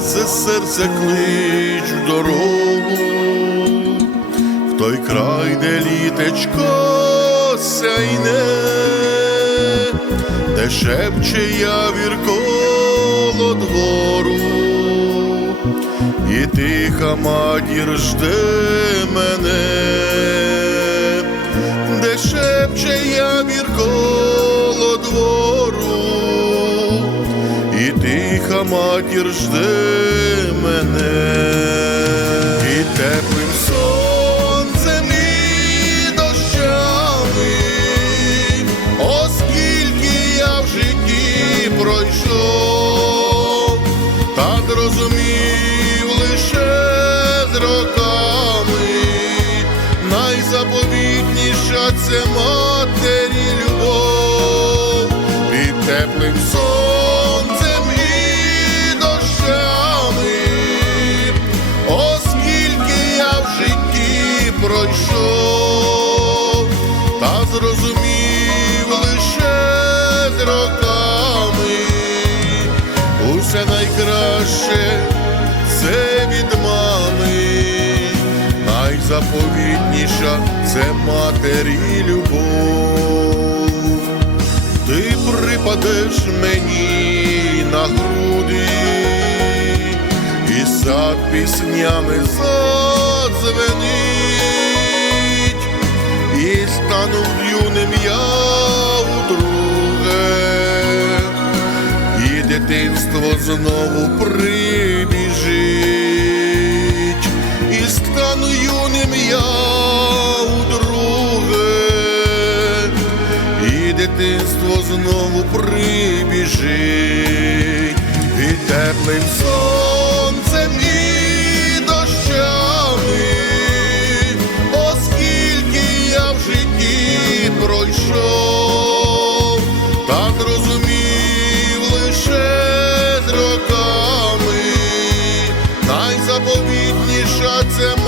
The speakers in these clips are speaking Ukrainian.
це серце клич в дорогу, в той край, де літечко сяйне, де шепче явір коло двору, і тиха матір жде мене, де шепче явір коло тиха матір жде мене, і теплим сонцем і дощами, оскільки я в житті пройшов, так розумів лише з роками, найзаповітніша це матері любов, під теплим сонцем найкраще це від мами, найзаповітніша це матері любов. Ти припадеш мені на груди, і сад піснями задзвенить, і стану юним я дитинство знову прибіжить, і стану юним я удруге, і дитинство знову прибіжить, і теплим сонцем найзаповітніша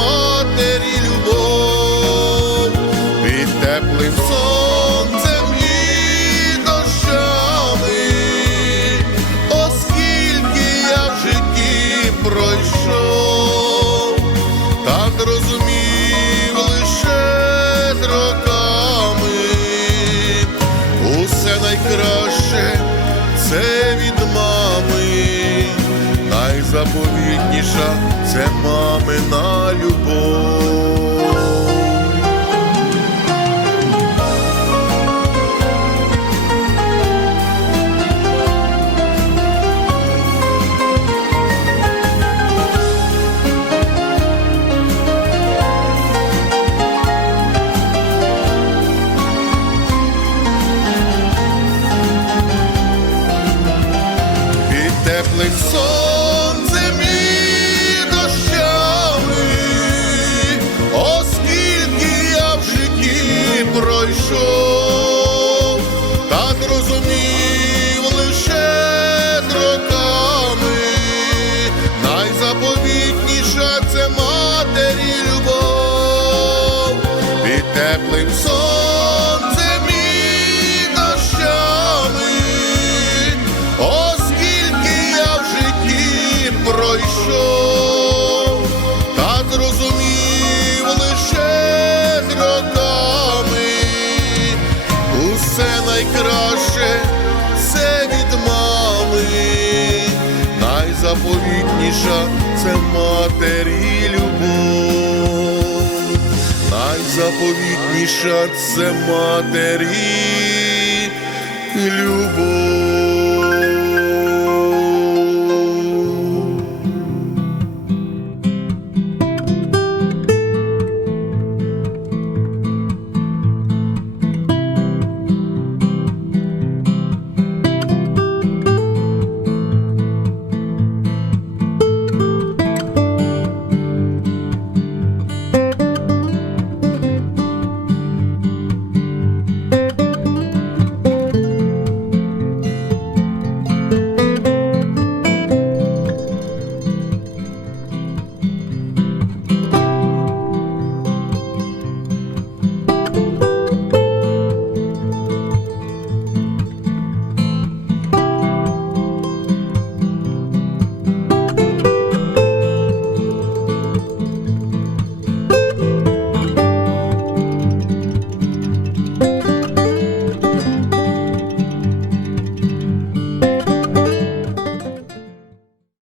найзаповітніша це мамина любов. під теплим найкраще це від мами, найзаповітніша це матері любов, найзаповітніша це матері любов.